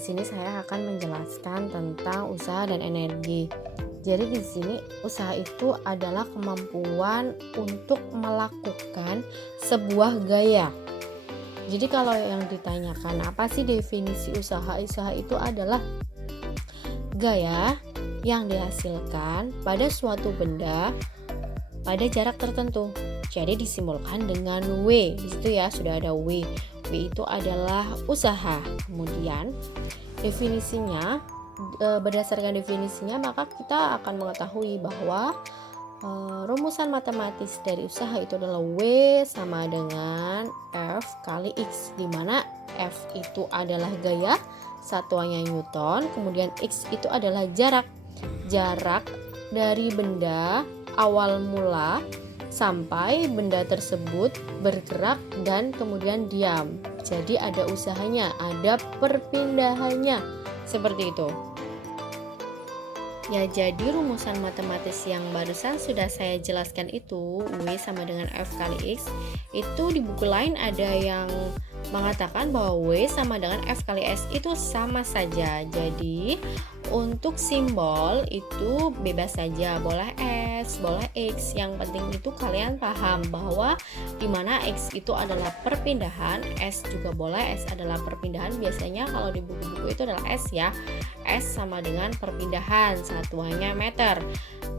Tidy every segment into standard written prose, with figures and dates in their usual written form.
sini saya akan menjelaskan tentang usaha dan energi. Jadi di sini usaha itu adalah kemampuan untuk melakukan sebuah gaya. Jadi kalau yang ditanyakan apa sih definisi usaha? Usaha itu adalah gaya yang dihasilkan pada suatu benda pada jarak tertentu. Jadi disimbolkan dengan W. Di situ ya sudah ada W. W itu adalah usaha. Kemudian definisinya, berdasarkan definisinya maka kita akan mengetahui bahwa rumusan matematis dari usaha itu adalah W sama dengan F kali X, di mana F itu adalah gaya, satuannya Newton, kemudian X itu adalah jarak dari benda awal mula sampai benda tersebut bergerak dan kemudian diam. Jadi ada usahanya, ada perpindahannya, seperti itu. Ya, jadi rumusan matematis yang barusan sudah saya jelaskan itu, W sama dengan F kali X, itu di buku lain ada yang mengatakan bahwa W sama dengan F kali S itu sama saja. Jadi untuk simbol itu bebas saja, boleh S, boleh X. Yang penting itu kalian paham bahwa dimana X itu adalah perpindahan, S juga boleh, S adalah perpindahan. Biasanya kalau di buku-buku itu adalah S ya. S sama dengan perpindahan, satuannya meter.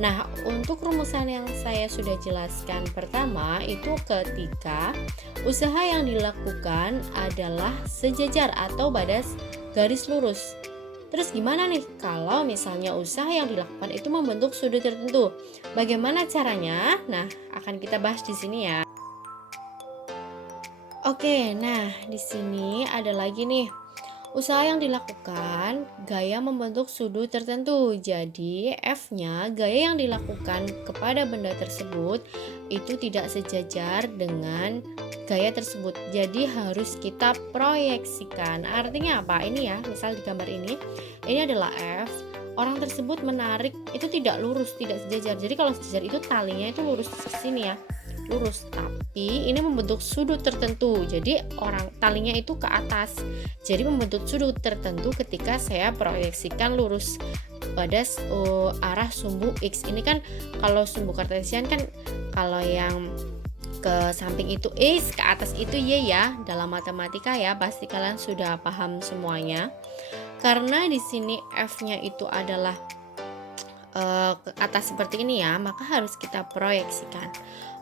Nah, untuk rumusan yang saya sudah jelaskan pertama itu ketika usaha yang dilakukan adalah sejajar atau pada garis lurus. Terus gimana nih kalau misalnya usaha yang dilakukan itu membentuk sudut tertentu? Bagaimana caranya? Nah, akan kita bahas di sini ya. Oke, nah di sini ada lagi nih. Usaha yang dilakukan gaya membentuk sudut tertentu. Jadi F-nya gaya yang dilakukan kepada benda tersebut itu tidak sejajar dengan gaya tersebut. Jadi harus kita proyeksikan. Artinya apa? Ini ya, misal di gambar ini adalah F. Orang tersebut menarik itu tidak lurus, tidak sejajar. Jadi kalau sejajar itu talinya itu lurus ke sini ya. Lurus, tapi ini membentuk sudut tertentu. Jadi orang talinya itu ke atas. Jadi membentuk sudut tertentu ketika saya proyeksikan lurus pada arah sumbu X. Ini kan kalau sumbu kartesian kan kalau yang ke samping itu X, ke atas itu Y ya. Dalam matematika ya, pasti kalian sudah paham semuanya. Karena di sini F-nya itu adalah ke atas seperti ini ya, maka harus kita proyeksikan.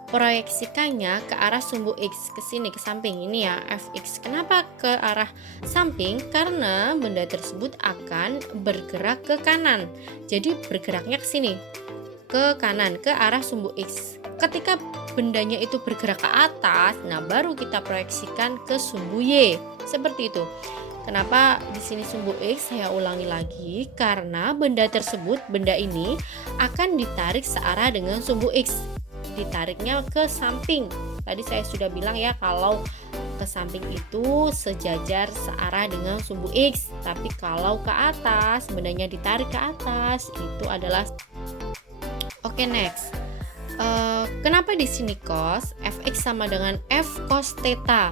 Proyeksikannya ke arah sumbu X, ke sini, ke samping ini ya, Fx. Kenapa ke arah samping? Karena benda tersebut akan bergerak ke kanan. Jadi bergeraknya ke sini, ke kanan, ke arah sumbu X. Ketika bendanya itu bergerak ke atas, nah baru kita proyeksikan ke sumbu Y. Seperti itu. Kenapa di sini sumbu X? Saya ulangi lagi, karena benda tersebut, benda ini akan ditarik searah dengan sumbu X. Ditariknya ke samping. Tadi saya sudah bilang ya, kalau ke samping itu sejajar searah dengan sumbu X. Tapi kalau ke atas, bendanya ditarik ke atas, itu adalah oke, next. Kenapa di sini cos? Fx sama dengan F cos theta.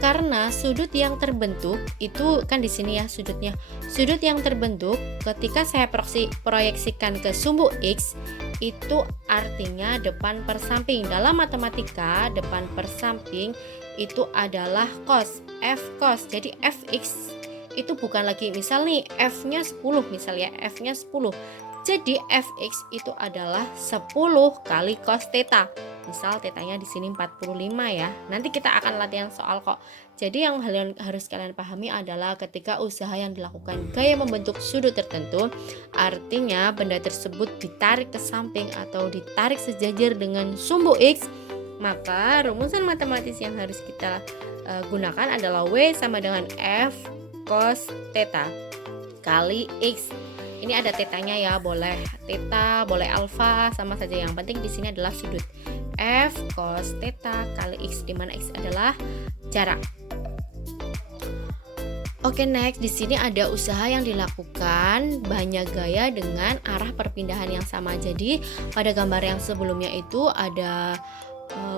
Karena sudut yang terbentuk itu kan di sini ya sudutnya. Sudut yang terbentuk ketika saya proyeksikan ke sumbu X itu artinya depan per samping. Dalam matematika depan per samping itu adalah cos, F cos. Jadi Fx itu bukan lagi misal nih F-nya 10 misal ya, F-nya 10. Jadi Fx itu adalah 10 kali cos theta. Misal tetanya di sini 45 ya. Nanti kita akan latihan soal kok. Jadi yang harus kalian pahami adalah ketika usaha yang dilakukan gaya membentuk sudut tertentu, artinya benda tersebut ditarik ke samping atau ditarik sejajar dengan sumbu X, maka rumusan matematis yang harus kita gunakan adalah W sama dengan F cos theta kali X. Ini ada tetanya ya, boleh theta, boleh alfa, sama saja. Yang penting di sini adalah sudut. F cos theta kali X, di mana X adalah jarak. Oke, next. Di sini ada usaha yang dilakukan banyak gaya dengan arah perpindahan yang sama. Jadi pada gambar yang sebelumnya itu ada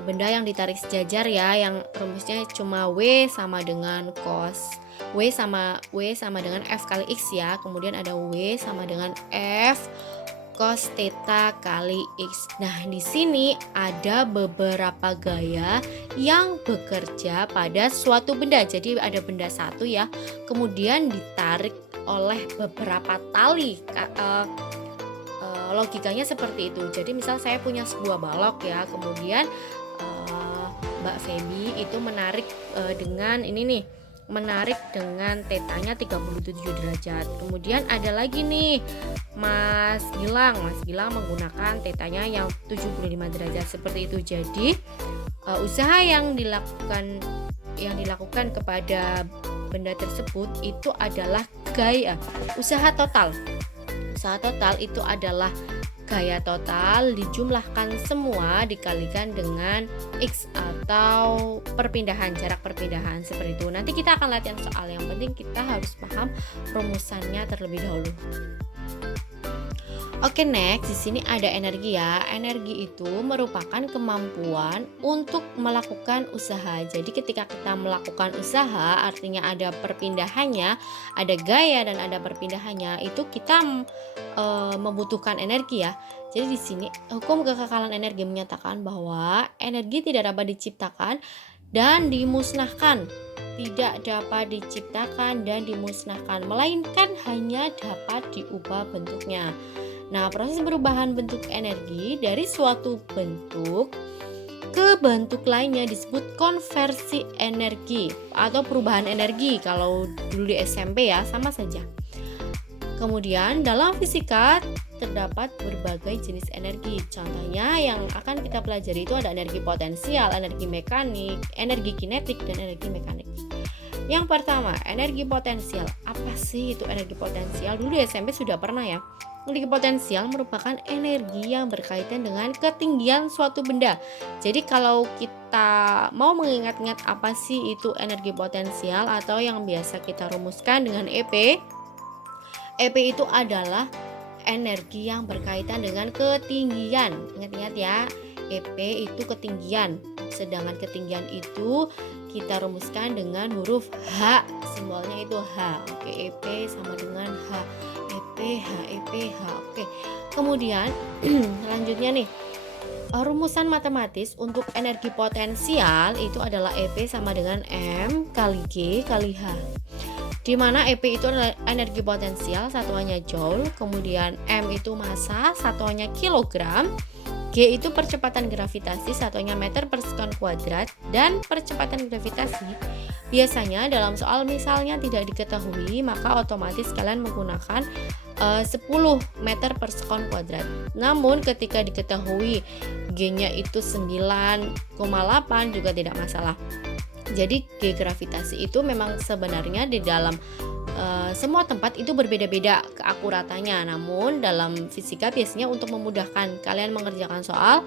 benda yang ditarik sejajar ya, yang rumusnya cuma W sama dengan cos W sama dengan F kali X ya. Kemudian ada W sama dengan F cos theta kali X. Nah, di sini ada beberapa gaya yang bekerja pada suatu benda. Jadi ada benda satu ya, kemudian ditarik oleh beberapa tali. Logikanya seperti itu. Jadi misal saya punya sebuah balok ya, kemudian Mbak Feby itu menarik dengan ini nih, menarik dengan tetanya 37 derajat. Kemudian ada lagi nih Mas Gilang menggunakan tetanya yang 75 derajat seperti itu. Jadi usaha yang dilakukan kepada benda tersebut itu adalah gaya usaha total. Usaha total itu adalah gaya total dijumlahkan semua dikalikan dengan X atau jarak perpindahan seperti itu. Nanti kita akan latihan soal, yang penting kita harus paham rumusannya terlebih dahulu. Oke, next di sini ada energi ya. Energi itu merupakan kemampuan untuk melakukan usaha. Jadi ketika kita melakukan usaha, artinya ada perpindahannya, ada gaya dan ada perpindahannya, itu kita membutuhkan energi ya. Jadi di sini hukum kekekalan energi menyatakan bahwa energi tidak dapat diciptakan dan dimusnahkan. Tidak dapat diciptakan dan dimusnahkan, melainkan hanya dapat diubah bentuknya. Nah, proses perubahan bentuk energi dari suatu bentuk ke bentuk lainnya disebut konversi energi atau perubahan energi. Kalau dulu di SMP ya, sama saja. Kemudian dalam fisika terdapat berbagai jenis energi. Contohnya yang akan kita pelajari itu ada energi potensial, energi mekanik, energi kinetik, dan energi mekanik. Yang pertama, energi potensial. Apa sih itu energi potensial? Dulu di SMP sudah pernah ya. Energi potensial merupakan energi yang berkaitan dengan ketinggian suatu benda. Jadi kalau kita mau mengingat-ingat apa sih itu energi potensial atau yang biasa kita rumuskan dengan EP. EP itu adalah energi yang berkaitan dengan ketinggian. Ingat-ingat ya, EP itu ketinggian. Sedangkan ketinggian itu kita rumuskan dengan huruf H. Simbolnya itu H. Oke, EP sama dengan H. EP, H. Oke. Kemudian selanjutnya nih, rumusan matematis untuk energi potensial itu adalah EP sama dengan M kali G kali H. Di mana EP itu adalah energi potensial, satuannya joule, kemudian M itu massa, satuannya kilogram, G itu percepatan gravitasi, satuannya meter per sekon kuadrat, dan percepatan gravitasi biasanya dalam soal misalnya tidak diketahui, maka otomatis kalian menggunakan 10 meter per sekon kuadrat. Namun ketika diketahui G-nya itu 9,8 juga tidak masalah. Jadi G gravitasi itu memang sebenarnya di dalam semua tempat itu berbeda-beda keakuratannya. Namun dalam fisika biasanya untuk memudahkan kalian mengerjakan soal,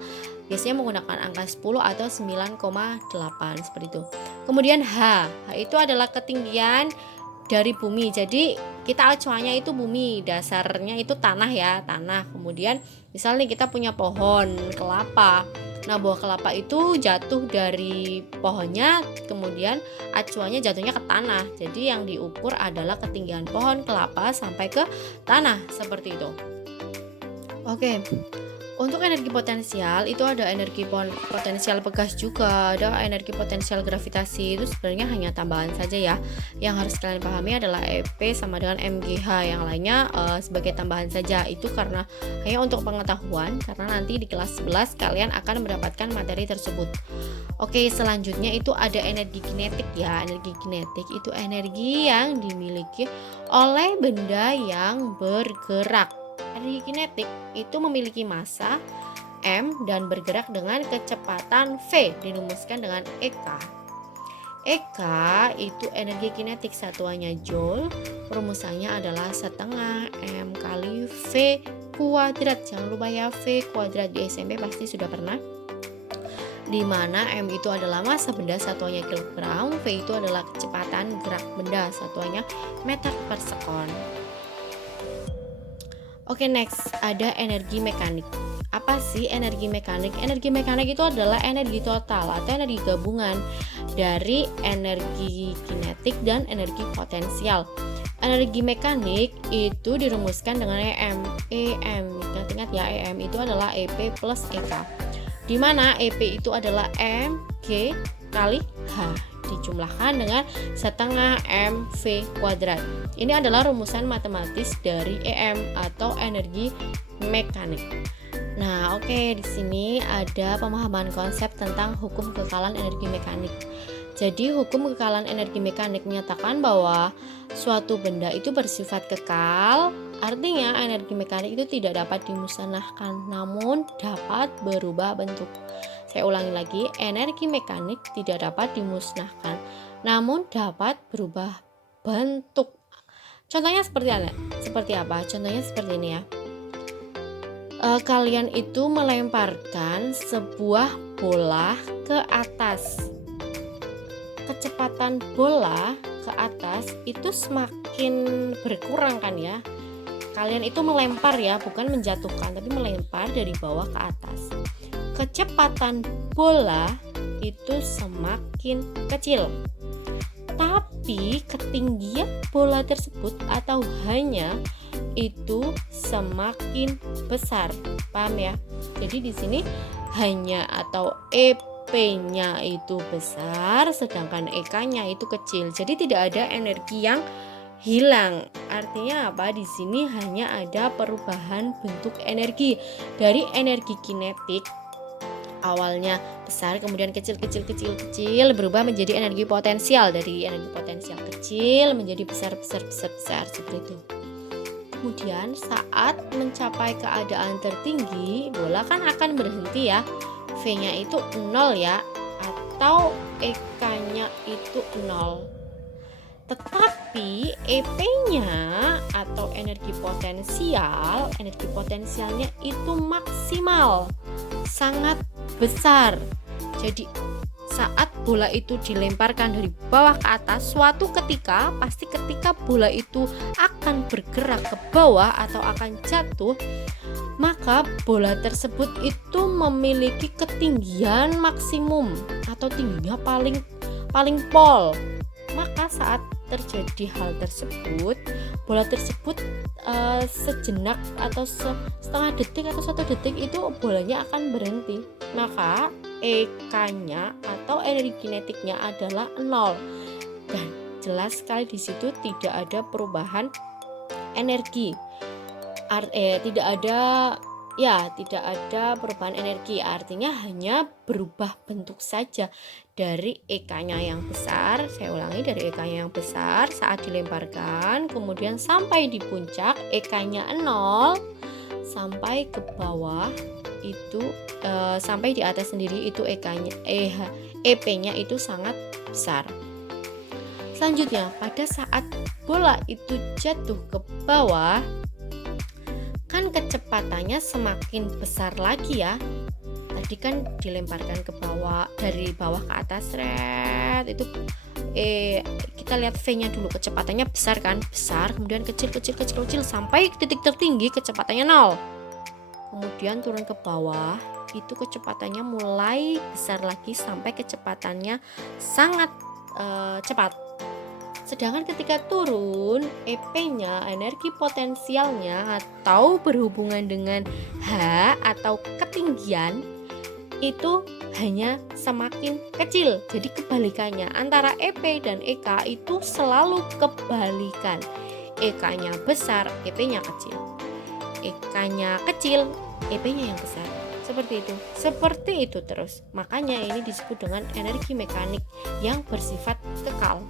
biasanya menggunakan angka 10 atau 9,8 seperti itu. Kemudian H itu adalah ketinggian dari bumi. Jadi kita acuannya itu bumi, dasarnya itu tanah ya, tanah. Kemudian misalnya kita punya pohon kelapa. Nah, buah kelapa itu jatuh dari pohonnya, kemudian acuannya jatuhnya ke tanah. Jadi yang diukur adalah ketinggian pohon kelapa sampai ke tanah, seperti itu. Oke. Untuk energi potensial itu ada energi potensial pegas juga, ada energi potensial gravitasi. Itu sebenarnya hanya tambahan saja ya. Yang harus kalian pahami adalah EP sama dengan MGH, yang lainnya sebagai tambahan saja. Itu karena hanya untuk pengetahuan, karena nanti di kelas 11 kalian akan mendapatkan materi tersebut. Oke, selanjutnya itu ada energi kinetik ya. Energi kinetik itu energi yang dimiliki oleh benda yang bergerak. Energi kinetik itu memiliki massa M dan bergerak dengan kecepatan V, dirumuskan dengan EK. EK itu energi kinetik, satuannya joule, rumusannya adalah setengah M kali V kuadrat. Jangan lupa ya, V kuadrat di SMP pasti sudah pernah. Di mana M itu adalah massa benda, satuannya kilogram, V itu adalah kecepatan gerak benda, satuannya meter per sekon. Oke, next ada energi mekanik. Apa sih energi mekanik? Energi mekanik itu adalah energi total atau energi gabungan dari energi kinetik dan energi potensial. Energi mekanik itu dirumuskan dengan EM. Ingat-ingat ya, EM itu adalah EP plus EK. Di mana EP itu adalah mg kali H dijumlahkan dengan setengah mv kuadrat. Ini adalah rumusan matematis dari EM atau energi mekanik. Nah, oke, di sini ada pemahaman konsep tentang hukum kekekalan energi mekanik. Jadi, hukum kekekalan energi mekanik menyatakan bahwa suatu benda itu bersifat kekal, artinya energi mekanik itu tidak dapat dimusnahkan, namun dapat berubah bentuk. Saya ulangi lagi, energi mekanik tidak dapat dimusnahkan, namun dapat berubah bentuk. Contohnya seperti apa? Contohnya seperti ini ya. Kalian itu melemparkan sebuah bola ke atas. Kecepatan bola ke atas itu semakin berkurang kan ya. Kalian itu melempar ya, bukan menjatuhkan, tapi melempar dari bawah ke atas. Kecepatan bola itu semakin kecil, tapi ketinggian bola tersebut atau hanya itu semakin besar. Paham ya? Jadi di sini hanya atau EP-nya itu besar sedangkan EK-nya itu kecil. Jadi tidak ada energi yang hilang. Artinya apa? Di sini hanya ada perubahan bentuk energi dari energi kinetik awalnya besar kemudian kecil berubah menjadi energi potensial, dari energi potensial kecil menjadi besar seperti itu. Kemudian saat mencapai keadaan tertinggi, bola kan akan berhenti ya. V-nya itu 0 ya, atau EK-nya itu 0. Tetapi EP-nya atau energi potensialnya itu maksimal, sangat besar. Jadi saat bola itu dilemparkan dari bawah ke atas, suatu ketika bola itu akan bergerak ke bawah atau akan jatuh, maka bola tersebut itu memiliki ketinggian maksimum atau tingginya paling pol. Maka saat terjadi hal tersebut, bola tersebut sejenak atau setengah detik atau 1 detik itu bolanya akan berhenti. Maka EK-nya atau energi kinetiknya adalah 0. Dan jelas sekali di situ tidak ada perubahan energi. Tidak ada perubahan energi, artinya hanya berubah bentuk saja dari EK-nya yang besar. Saya ulangi, dari EK-nya yang besar saat dilemparkan, kemudian sampai di puncak EK-nya 0, sampai ke bawah itu sampai di atas sendiri itu EP-nya itu sangat besar. Selanjutnya, pada saat bola itu jatuh ke bawah, kan kecepatannya semakin besar lagi ya. Tadi kan dilemparkan ke bawah, dari bawah ke atas, itu kita lihat V-nya dulu, kecepatannya besar kan, kemudian kecil sampai titik tertinggi kecepatannya 0. Kemudian turun ke bawah, itu kecepatannya mulai besar lagi sampai kecepatannya sangat cepat. Sedangkan ketika turun, EP-nya, energi potensialnya atau berhubungan dengan H atau ketinggian, itu hanya semakin kecil. Jadi kebalikannya, antara EP dan EK itu selalu kebalikan. EK-nya besar, EP-nya kecil. EK-nya kecil, EP-nya yang besar. Seperti itu terus. Makanya ini disebut dengan energi mekanik yang bersifat kekal.